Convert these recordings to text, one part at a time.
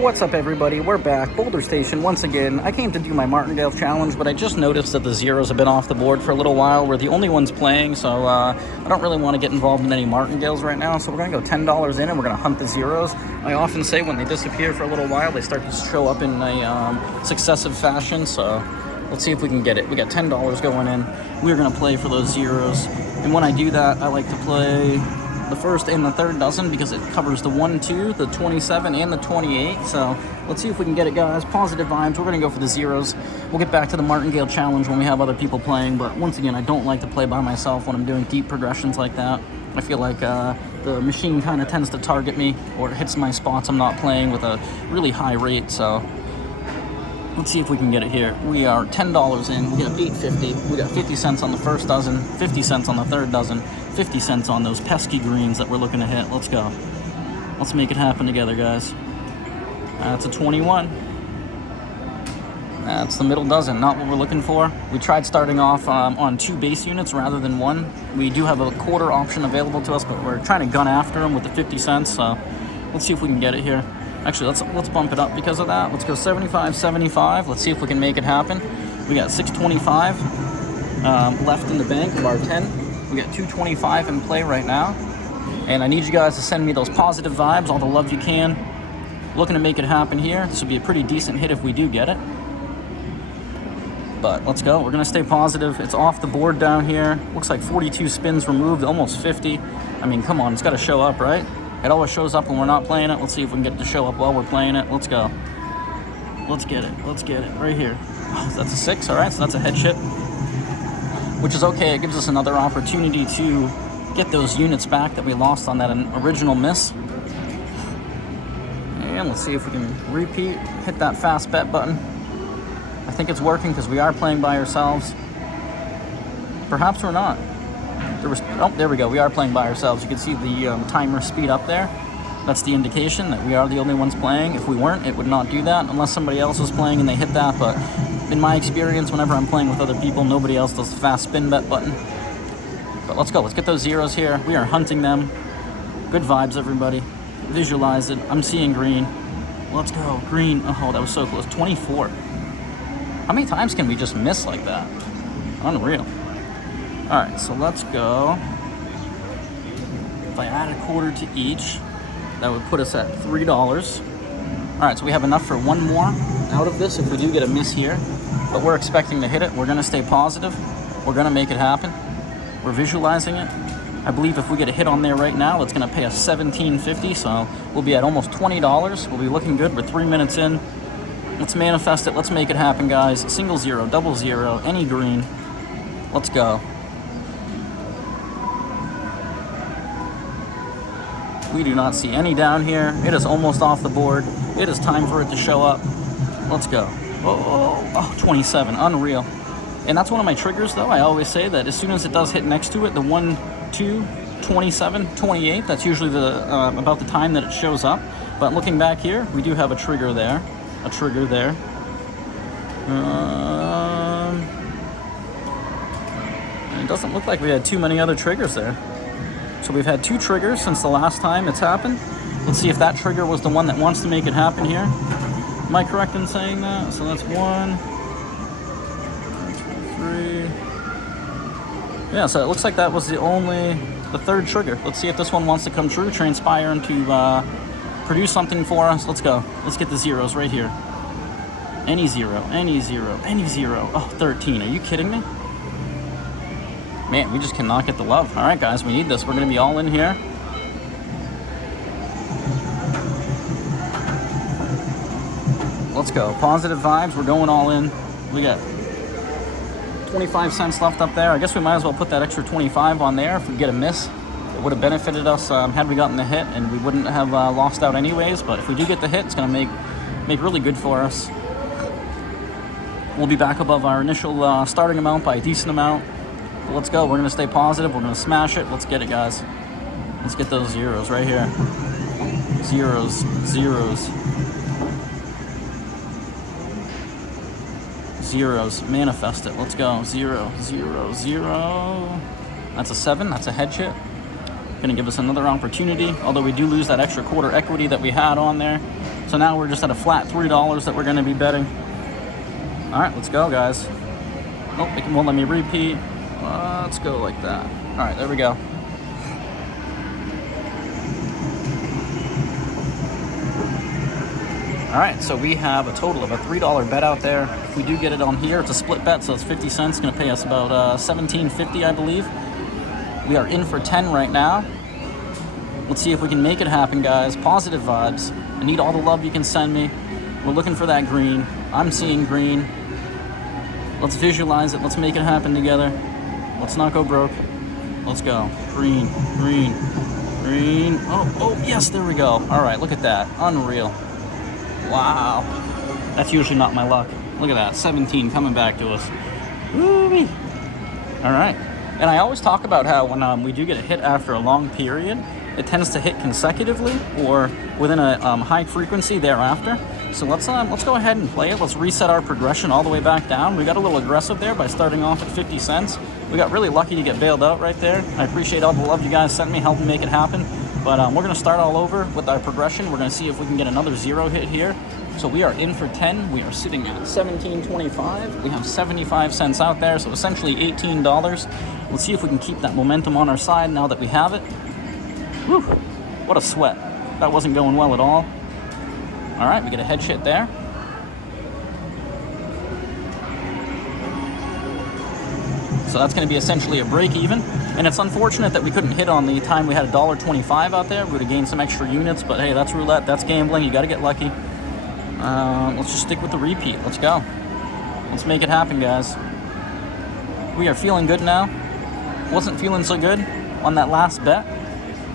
What's up, everybody? We're back. Boulder Station once again. I came to do my martingale challenge, but I just noticed that the zeros have been off the board for a little while. We're the only ones playing, so I don't really want to get involved in any martingales right now. So we're going to go $10 in, and we're going to hunt the zeros. I often say when they disappear for a little while, they start to show up in a successive fashion. So let's see if we can get it. We got $10 going in. We're going to play for those zeros. And when I do that, I like to play the first and the third dozen because it covers the 1, 2, the 27, and the 28. So let's see if we can get it, guys. Positive vibes. We're going to go for the zeros. We'll get back to the martingale challenge when we have other people playing. But once again, I don't like to play by myself when I'm doing deep progressions like that. I feel like the machine kind of tends to target me, or it hits my spots I'm not playing with a really high rate. So let's see if we can get it here. We are $10 in. We got $8.50. We got 50 cents on the first dozen, 50 cents on the third dozen, 50 cents on those pesky greens that we're looking to hit. Let's go. Let's make it happen together, guys. That's a 21. That's the middle dozen, not what we're looking for. We tried starting off on 2 base units rather than 1. We do have a quarter option available to us, but we're trying to gun after them with the 50 cents. So let's see if we can get it here. Actually, let's bump it up because of that. Let's go 75, 75. Let's see if we can make it happen. We got 625 left in the bank of our 10. We got 225 in play right now. And I need you guys to send me those positive vibes, all the love you can. Looking to make it happen here. This would be a pretty decent hit if we do get it. But let's go. We're going to stay positive. It's off the board down here. Looks like 42 spins removed, almost 50. I mean, come on. It's got to show up, right? It always shows up when we're not playing it. Let's see if we can get it to show up while we're playing it. Let's go. Let's get it. Let's get it. Right here. Oh, that's a 6. All right, so that's a head chip, which is okay. It gives us another opportunity to get those units back that we lost on that original miss. And let's see if we can repeat. Hit that fast bet button. I think it's working because we are playing by ourselves. Perhaps we're not. There we go. We are playing by ourselves. You can see the timer speed up there. That's the indication that we are the only ones playing. If we weren't, it would not do that unless somebody else was playing and they hit that. But in my experience, whenever I'm playing with other people, nobody else does the fast spin bet button. But let's go. Let's get those zeros here. We are hunting them. Good vibes, everybody. Visualize it. I'm seeing green. Let's go. Green. Oh, that was so close. 24. How many times can we just miss like that? Unreal. All right, so let's go. If I add a quarter to each, that would put us at $3. All right, so we have enough for one more out of this if we do get a miss here. But we're expecting to hit it. We're going to stay positive. We're going to make it happen. We're visualizing it. I believe if we get a hit on there right now, it's going to pay us $17.50. So we'll be at almost $20. We'll be looking good. We're 3 minutes in. Let's manifest it. Let's make it happen, guys. Single zero, double zero, any green. Let's go. We do not see any down here. It is almost off the board. It is time for it to show up. Let's go. Oh, 27. Unreal. And that's one of my triggers, though. I always say that as soon as it does hit next to it, the 1, 2, 27, 28, that's usually the about the time that it shows up. But looking back here, we do have a trigger there. A trigger there. It doesn't look like we had too many other triggers there. So we've had 2 triggers since the last time it's happened. Let's see if that trigger was the one that wants to make it happen here. Am I correct in saying that? So that's 1, 2, 3. Yeah, so it looks like that was the third trigger. Let's see if this one wants to come true, transpire into produce something for us. Let's go. Let's get the zeros right here. Any zero, any zero, any zero. Oh, 13. Are you kidding me? Man, we just cannot get the love. All right, guys, we need this. We're going to be all in here. Let's go. Positive vibes. We're going all in. We got 25 cents left up there. I guess we might as well put that extra 25 on there if we get a miss. It would have benefited us had we gotten the hit, and we wouldn't have lost out anyways. But if we do get the hit, it's going to make really good for us. We'll be back above our initial starting amount by a decent amount. But let's go. We're going to stay positive. We're going to smash it. Let's get it, guys. Let's get those zeros right here. Zeros, zeros. Zeros. Manifest it. Let's go. 0, 0, 0. That's a 7. That's a head chip. Going to give us another opportunity, although we do lose that extra quarter equity that we had on there. So now we're just at a flat $3 that we're going to be betting. All right, let's go, guys. Oh, it won't let me repeat. Let's go like that. All right, there we go. All right, so we have a total of a $3 bet out there. If we do get it on here, it's a split bet, so it's 50 cents. It's going to pay us about $17.50, I believe. We are in for 10 right now. Let's see if we can make it happen, guys. Positive vibes. I need all the love you can send me. We're looking for that green. I'm seeing green. Let's visualize it. Let's make it happen together. Let's not go broke. Let's go. Green, green, green. Oh, yes, there we go. All right, look at that. Unreal. Wow. That's usually not my luck. Look at that. 17 coming back to us. Woo-wee. All right. And I always talk about how when we do get a hit after a long period, it tends to hit consecutively or within a high frequency thereafter. So let's go ahead and play it. Let's reset our progression all the way back down. We got a little aggressive there by starting off at 50 cents. We got really lucky to get bailed out right there. I appreciate all the love you guys sent me, helping make it happen. But we're going to start all over with our progression. We're going to see if we can get another zero hit here. So we are in for 10. We are sitting at $17.25. We have 75 cents out there, so essentially $18. Let's see if we can keep that momentum on our side now that we have it. Whew, what a sweat. That wasn't going well at all. All right, we get a head hit there. So that's going to be essentially a break even. And it's unfortunate that we couldn't hit on the time we had $1.25 out there. We would have gained some extra units, but hey, that's roulette, that's gambling. You got to get lucky. Let's just stick with the repeat. Let's go. Let's make it happen, guys. We are feeling good now. Wasn't feeling so good on that last bet.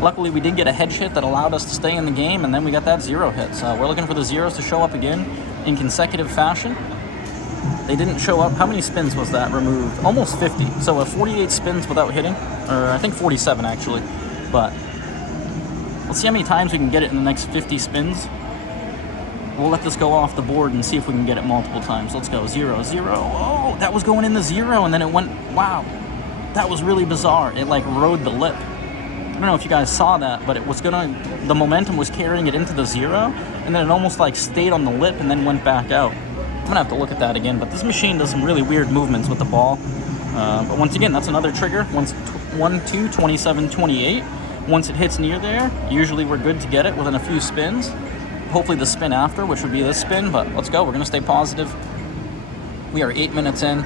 Luckily, we did get a hedge hit that allowed us to stay in the game, and then we got that zero hit. So we're looking for the zeros to show up again in consecutive fashion. They didn't show up. How many spins was that removed? Almost 50. So 48 spins without hitting, or I think 47 actually. But let's see how many times we can get it in the next 50 spins. We'll let this go off the board and see if we can get it multiple times. Let's go. 0, 0. Oh, that was going in the zero, and then it went, wow. That was really bizarre. It like rode the lip. I don't know if you guys saw that, but it was the momentum was carrying it into the zero, and then it almost like stayed on the lip and then went back out. I'm gonna have to look at that again, but this machine does some really weird movements with the ball. But once again, that's another trigger. 1, 2, 27, 28. Once it hits near there, usually we're good to get it within a few spins. Hopefully the spin after, which would be this spin, but let's go. We're gonna stay positive. We are 8 minutes in.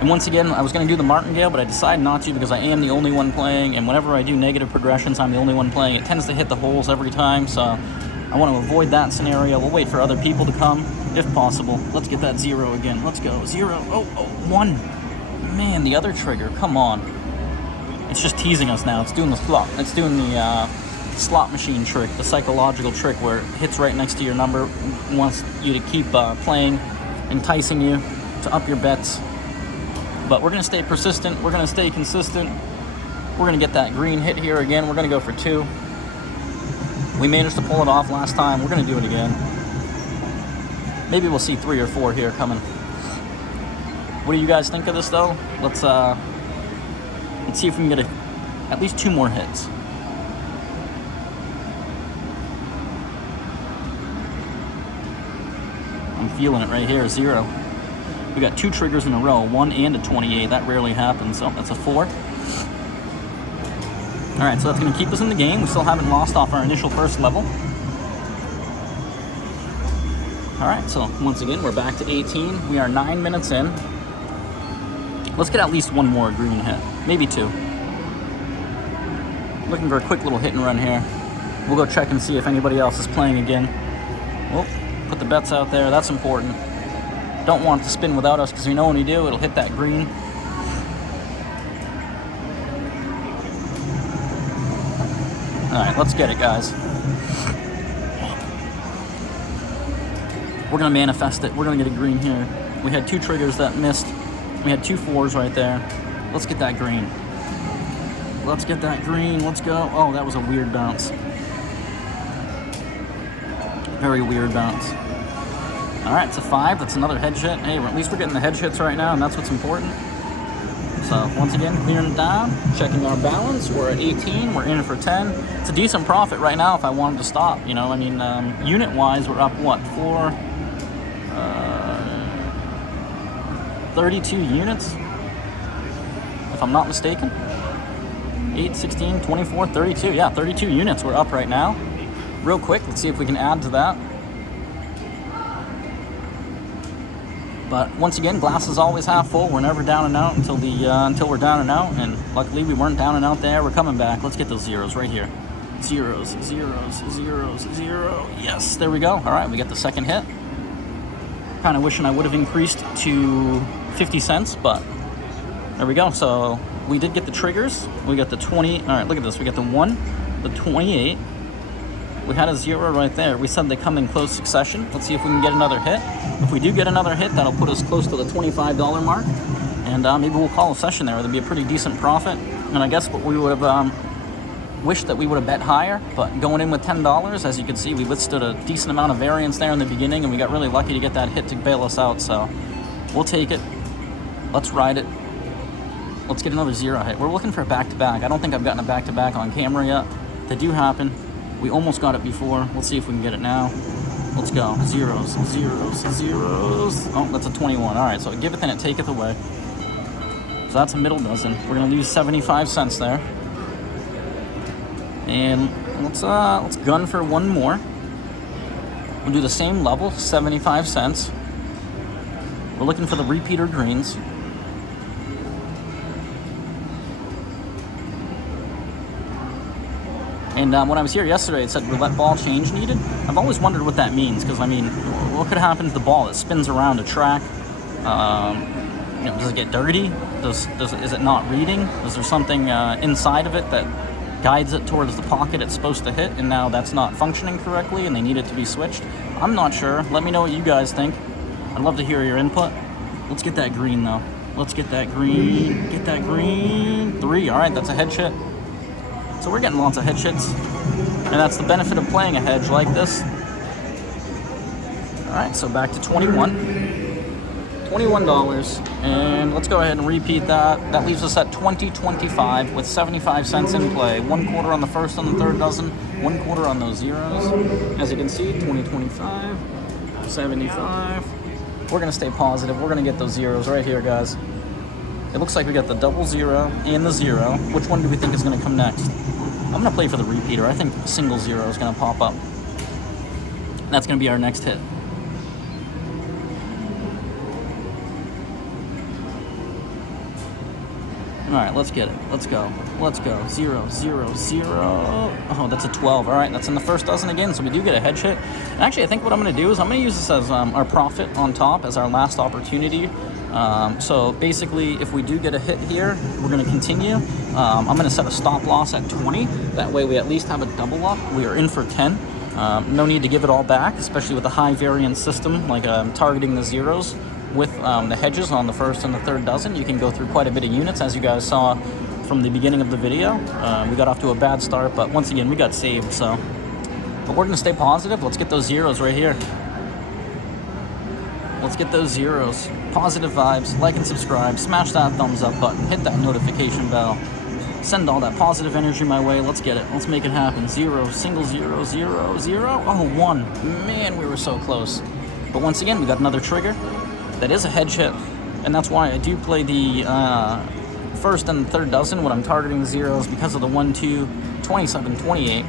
And once again, I was going to do the martingale, but I decided not to because I am the only one playing, and whenever I do negative progressions, I'm the only one playing. It tends to hit the holes every time, so I want to avoid that scenario. We'll wait for other people to come, if possible. Let's get that zero again. Let's go. 0. Oh, 1. Man, the other trigger. Come on. It's just teasing us now. It's doing the slot. It's doing the slot machine trick, the psychological trick where it hits right next to your number, wants you to keep playing, enticing you to up your bets. But we're going to stay persistent. We're going to stay consistent. We're going to get that green hit here again. We're going to go for 2. We managed to pull it off last time. We're going to do it again. Maybe we'll see 3 or 4 here coming. What do you guys think of this, though? Let's see if we can get at least 2 more hits. I'm feeling it right here, 0. We got 2 triggers in a row, 1 and a 28. That rarely happens. Oh, that's a 4. All right, so that's going to keep us in the game. We still haven't lost off our initial first level. All right, so once again, we're back to 18. We are 9 minutes in. Let's get at least 1 more green hit, maybe 2. Looking for a quick little hit and run here. We'll go check and see if anybody else is playing again. Well, put the bets out there. That's important. Don't want it to spin without us because we know when we do, it'll hit that green. All right, let's get it, guys. We're gonna manifest it. We're gonna get a green here. We had 2 triggers that missed. We had 2 4s right there. Let's get that green. Let's get that green. Let's go. Oh, that was a weird bounce. Very weird bounce. All right, it's a 5. That's another hedge hit. Hey, at least we're getting the hedge hits right now, and that's what's important. So once again, clearing it down, checking our balance. We're at 18, we're in for 10. It's a decent profit right now if I wanted to stop, you know. I mean, unit-wise, we're up, what, 32 units, if I'm not mistaken. 8, 16, 24, 32. Yeah, 32 units we're up right now. Real quick, let's see if we can add to that. But once again, glass is always half full. We're never down and out until we're down and out. And luckily, we weren't down and out there. We're coming back. Let's get those zeros right here. Zeros, zeros, zeros, zero. Yes, there we go. All right, we got the second hit. Kind of wishing I would have increased to 50 cents, but there we go. So we did get the triggers. We got the 20. All right, look at this. We got the 1, the 28. We had a 0 right there. We said they come in close succession. Let's see if we can get another hit. If we do get another hit, that'll put us close to the $25 mark. And maybe we'll call a session there. That'd be a pretty decent profit. And I guess what we would have wished that we would have bet higher. But going in with $10, as you can see, we withstood a decent amount of variance there in the beginning. And we got really lucky to get that hit to bail us out. So we'll take it. Let's ride it. Let's get another 0 hit. We're looking for a back-to-back. I don't think I've gotten a back-to-back on camera yet. They do happen. We almost got it before. Let's see if we can get it now. Let's go. Zeros, zeros, zeros. Oh, that's a 21. All right, so giveth and it taketh away. So that's a middle dozen. We're gonna lose 75 cents there. And let's gun for one more. We'll do the same level, 75 cents. We're looking for the repeater greens. And when I was here yesterday, it said roulette ball change needed. I've always wondered what that means, because I mean, what could happen to the ball? It spins around a track. You know, does it get dirty? Is it not reading? Is there something inside of it that guides it towards the pocket it's supposed to hit, and now that's not functioning correctly, and they need it to be switched? I'm not sure. Let me know what you guys think. I'd love to hear your input. Let's get that green though. Let's get that green. Get that green. 3. All right, that's a hedge hit. So we're getting lots of hedge hits, and that's the benefit of playing a hedge like this. All right, so back to $21, and let's go ahead and repeat that. That leaves us at $20.25 with 75 cents in play. 1/4 on the first and the third dozen, 1/4 on those zeros. As you can see, 20.25, 75. We're gonna stay positive. We're gonna get those zeros right here, guys. It looks like we got the double 0 and the 0. Which one do we think is going to come next? I'm going to play for the repeater. I think single 0 is going to pop up. That's going to be our next hit. All right, let's get it. Let's go. Let's go. 0, 0, 0. Oh, that's a 12. All right, that's in the first dozen again, so we do get a hedge hit. And actually, I think what I'm going to do is I'm going to use this as our profit on top, as our last opportunity. So basically, if we do get a hit here, we're going to continue. I'm going to set a stop loss at 20. That way we at least have a double up. We are in for 10. No need to give it all back, especially with a high variance system, like targeting the zeros with the hedges on the first and the third dozen. You can go through quite a bit of units, as you guys saw from the beginning of the video. We got off to a bad start, but once again, we got saved. So, but we're going to stay positive. Let's get those zeros right here. Let's get those zeros. Positive vibes. Like and subscribe. Smash that thumbs up button. Hit that notification bell. Send all that positive energy my way. Let's get it. Let's make it happen. 0, single 0, 0, 0. Oh, 1. Man, we were so close. But once again, we got another trigger. That is a hedge hit. And that's why I do play the first and third dozen when I'm targeting the zeros, because of the 1, 2, 27, 28.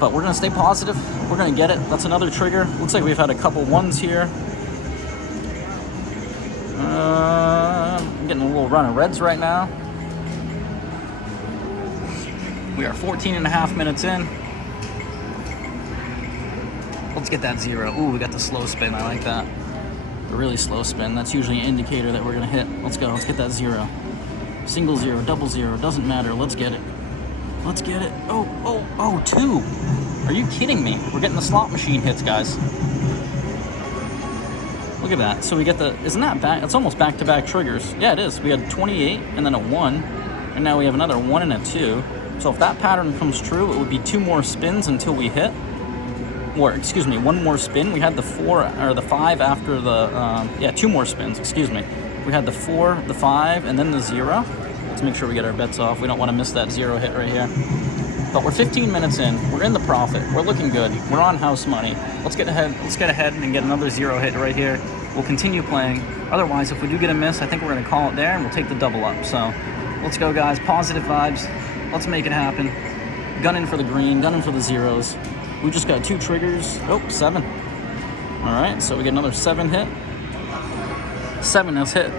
But we're going to stay positive. We're going to get it. That's another trigger. Looks like we've had a couple 1s here. I'm getting a little run of reds right now. We are 14.5 minutes in. Let's get that 0. Ooh, we got the slow spin. I like that. The really slow spin. That's usually an indicator that we're going to hit. Let's go. Let's get that 0. Single 0, double 0. Doesn't matter. Let's get it. Let's get it. Oh, 2. Are you kidding me? We're getting the slot machine hits, guys. Look at that. So we get the, isn't that back? It's almost back-to-back triggers. Yeah, it is. We had 28 and then a 1, and now we have another 1 and a 2. So if that pattern comes true, it would be 2 more spins until we hit. or excuse me, one more spin. We had the 4 or the 5 after the, 2 more spins, excuse me. We had the 4, the 5, and then the 0. Let's make sure we get our bets off. We don't want to miss that 0 hit right here. But we're 15 minutes in. We're in the profit. We're looking good. We're on house money. Let's get ahead. Let's get ahead and get another 0 hit right here. We'll continue playing. Otherwise, if we do get a miss, I think we're going to call it there and we'll take the double up. So let's go, guys. Positive vibes. Let's make it happen. Gunning for the green. Gunning for the zeros. We just got 2 triggers. Oh, 7. All right. So we get another 7 hit. 7 has hit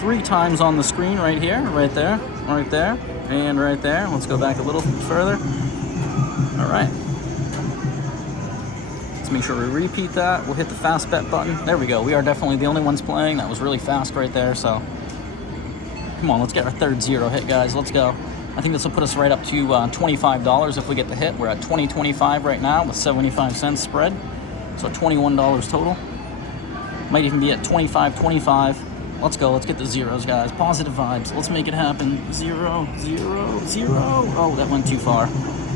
3 times on the screen right here, right there, and right there. Let's go back a little further. All right. Let's make sure we repeat that. We'll hit the fast bet button. There we go. We are definitely the only ones playing. That was really fast right there. So come on, let's get our third 0 hit, guys. Let's go. I think this will put us right up to $25 if we get the hit. We're at $20.25 right now with 75 cents spread. So $21 total. Might even be at $25.25. Let's go. Let's get the zeros, guys. Positive vibes. Let's make it happen. 0, 0, 0. Oh, that went too far.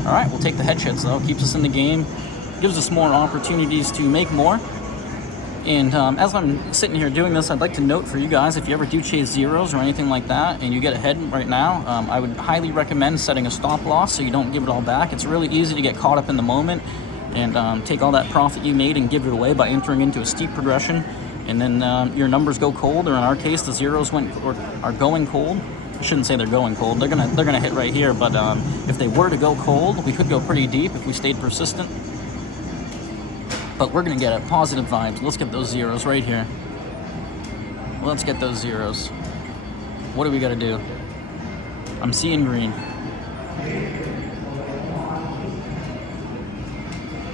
All right, we'll take the headshots, though. Keeps us in the game. Gives us more opportunities to make more. And as I'm sitting here doing this, I'd like to note for you guys, if you ever do chase zeros or anything like that, and you get ahead right now, I would highly recommend setting a stop loss so you don't give it all back. It's really easy to get caught up in the moment and take all that profit you made and give it away by entering into a steep progression. And then your numbers go cold, or in our case, the zeros are going cold. I shouldn't say they're going cold. They're gonna hit right here. But if they were to go cold, we could go pretty deep if we stayed persistent. But we're gonna get it. Positive vibes. Let's get those zeros right here. Let's get those zeros. What do we gotta do? I'm seeing green.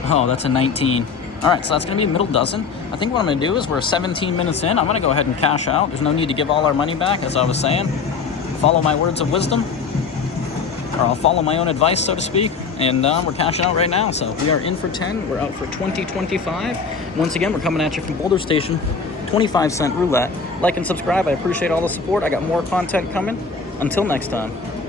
Oh, that's a 19. All right, so that's going to be a middle dozen. I think what I'm going to do is we're 17 minutes in. I'm going to go ahead and cash out. There's no need to give all our money back, as I was saying. Follow my words of wisdom, or I'll follow my own advice, so to speak. And we're cashing out right now. So we are in for 10. We're out for 20.25. Once again, we're coming at you from Boulder Station. 25-cent roulette. Like and subscribe. I appreciate all the support. I got more content coming. Until next time.